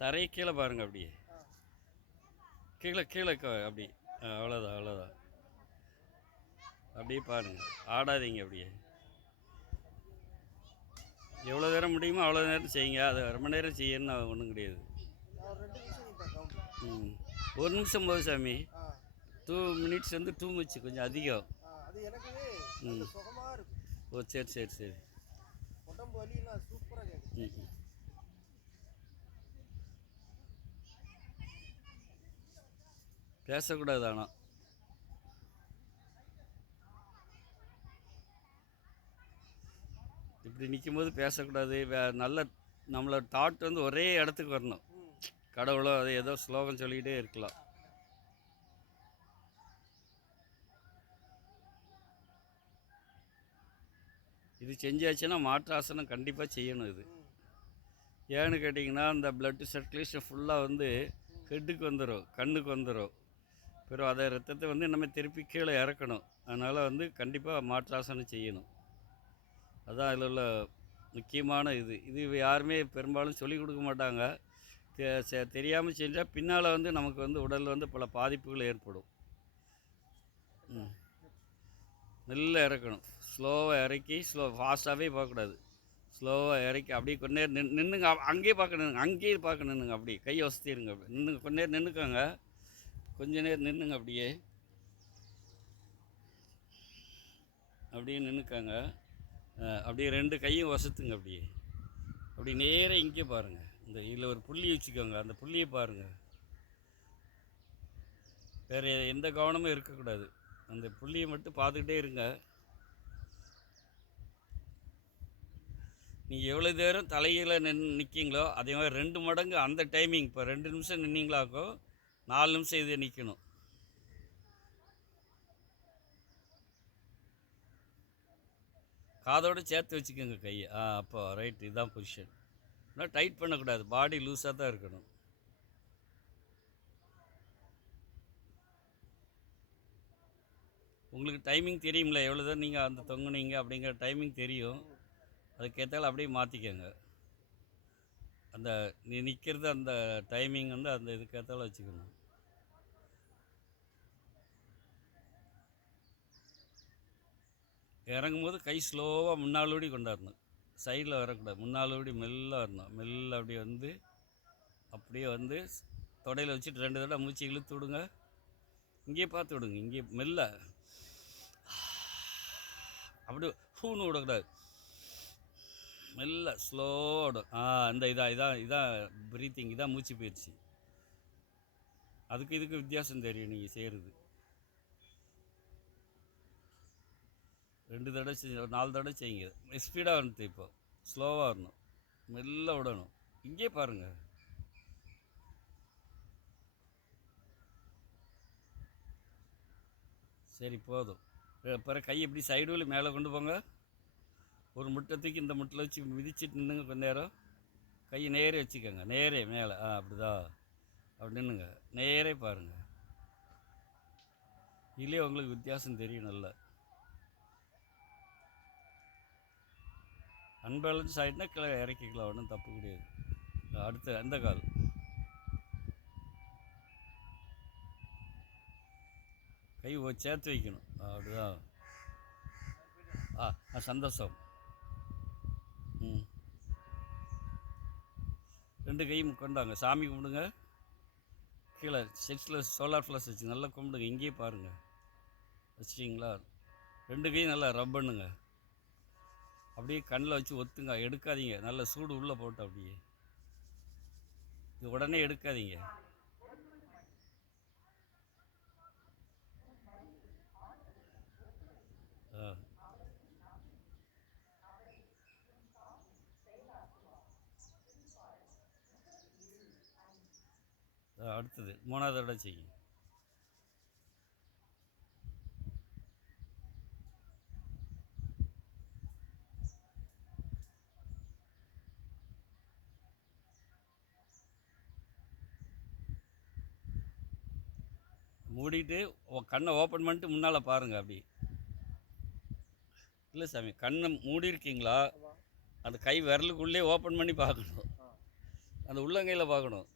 தரையை கீழே பாருங்கள் அப்படியே. கீழே கீழே அப்படி. அவ்வளோதான் அவ்வளோதான். அப்படியே பாருங்கள், ஆடாதீங்க அப்படியே. எவ்வளோ நேரம் முடியுமோ அவ்வளோ நேரம் செய்யுங்க. அது ரொம்ப நேரம் செய்யணும்னு ஒன்றும் கிடையாது. ம், 1 நிமிஷம் போதும் சாமி. 2 மினிட்ஸ் வந்து டூ மச், கொஞ்சம் அதிகம். ம், ஓ சரி சரி சரி. ம், பேசக்கூடாது. ஆனால் இப்படி நிற்கும்போது பேசக்கூடாது. நல்ல நம்மளோட தாட் வந்து ஒரே இடத்துக்கு வரணும். கடவுளோ அது ஏதோ ஸ்லோகம் சொல்லிக்கிட்டே இருக்கலாம். இது செஞ்சாச்சுன்னா மாற்றாசனம் கண்டிப்பாக செய்யணும். இது ஏன்னு கேட்டிங்கன்னா, இந்த பிளட்டு சர்க்குலேஷன் ஃபுல்லாக வந்து ஹெட்டுக்கு வந்துடும், கண்ணுக்கு வந்துடும். பிறகு அதை ரத்தத்தை வந்து நம்ம திருப்பி கீழே இறக்கணும். அதனால் வந்து கண்டிப்பாக மாற்றாசனம் செய்யணும். அதுதான் அதில் உள்ள முக்கியமான இது யாருமே பெரும்பாலும் சொல்லிக் கொடுக்க மாட்டாங்க. தெரியாமல் செஞ்சால் பின்னால் வந்து நமக்கு வந்து உடலில் வந்து பல பாதிப்புகள் ஏற்படும். மெல்ல இறக்கணும். ஸ்லோவாக இறக்கி ஃபாஸ்ட்டாகவே போகக்கூடாது. ஸ்லோவாக இறக்கி அப்படியே கொஞ்ச நேரம் நின்றுங்க. அங்கேயே பார்க்கணுங்க, அங்கேயே பார்க்க நின்றுங்க. அப்படி கையை வசதிருங்க. நின்றுங்க, கொஞ்ச நேரம் நின்றுக்காங்க. கொஞ்ச நேரம் நின்றுங்க. அப்படியே நின்றுக்காங்க. அப்படியே 2 கையும் வசத்துங்க. அப்படி நேராக இங்கே பாருங்கள். இந்த இதில் ஒரு புள்ளி வச்சுக்கோங்க. அந்த புள்ளியை பாருங்கள். வேறு எந்த கவனமும் இருக்கக்கூடாது. அந்த புள்ளியை மட்டும் பார்த்துக்கிட்டே இருங்க. நீங்கள் எவ்வளோ நேரம் தலையில் நிற்கிங்களோ அதே மாதிரி 2 மடங்கு அந்த டைமிங். இப்போ 2 நிமிஷம் நின்னீங்களாக்கோ 4 நிமிஷம் இது நிற்கணும். காதோடு சேர்த்து வச்சுக்கோங்க கையை. அப்போ ரைட், இதுதான் பொசிஷன். ஆனால் டைட் பண்ணக்கூடாது, பாடி லூஸாக தான் இருக்கணும். உங்களுக்கு டைமிங் தெரியுங்களா, எவ்வளோ தான் நீங்கள் அந்த தொங்குனீங்க அப்படிங்கிற டைமிங் தெரியும். அதுக்கேற்றாலும் அப்படியே மாற்றிக்கோங்க. அந்த நீ நிற்கிறது அந்த டைமிங் வந்து அந்த இதுக்கேற்றாலும் வச்சுக்கணும். இறங்கும் போது கை ஸ்லோவாக முன்னாலோடி கொண்டாடணும். சைடில் வரக்கூடாது, முன்னாலோடி மெல்ல வரணும். மெல்ல அப்படியே வந்து தொடையில் வச்சுட்டு 2 தடவை மூச்சு இழுத்து விடுங்க. இங்கேயே பார்த்து விடுங்க. இங்கே மெல்ல அப்படி ஹூன்னு விடக்கூடாது. மெல்ல ஸ்லோடு. இந்த இதான் ப்ரீத்திங், இதான் மூச்சு பயிற்சி. இதுக்கு வித்தியாசம் தெரியும் நீங்கள் செய்கிறது. 2 தடவை 4 தடவை செய்யுங்க. ஸ்பீடாக வரணும். இப்போ ஸ்லோவாக வரணும், மெல்ல விடணும். இங்கே பாருங்கள். சரி போதும். பிறகு கை எப்படி சைடு வழி மேலே கொண்டு போங்க. ஒரு முட்டை தூக்கி இந்த முட்டில் வச்சு மிதிச்சிட்டு நின்றுங்க. கொஞ்ச நேரம் கையை நேரே வச்சுக்கோங்க. நேரே மேலே. அப்படிதான். அப்படி நின்றுங்க. நேரே பாருங்கள். இதுலேயே உங்களுக்கு வித்தியாசம் தெரியும். நல்லா அன்பேலன்ஸ் ஆகிட்டுனா கீழே இறக்கிக்கலாம், ஒன்றும் தப்பு கிடையாது. அடுத்து அந்த கால் கை சேர்த்து வைக்கணும். அப்படிதான். சந்தோஷம். 2 கையும் கொண்டாங்க. சாமி கும்பிடுங்க. கீழே செக்ஸில் சோலார் ஃப்ளஸ் வச்சு நல்லா கும்பிடுங்க. இங்கேயே பாருங்கள். வச்சிட்டிங்களா? 2 கையும் நல்லா ரப் பண்ணுங்க. அப்படியே கண்ணில் வச்சு ஒத்துங்க. எடுக்காதீங்க. நல்ல சூடு உள்ளே போட்டு அப்படியே இது உடனே எடுக்காதீங்க. அடுத்தது 3ஆவது தடவை செய்யுங்க. மூடிட்டு கண்ணை ஓப்பன் பண்ணிட்டு முன்னால் பாருங்கள். அப்படி இல்லை சாமி, கண்ணை மூடி இருக்கீங்களா? அந்த கை விரலுக்குள்ளே ஓப்பன் பண்ணி பார்க்கணும். அந்த உள்ளங்கையில் பார்க்கணும்.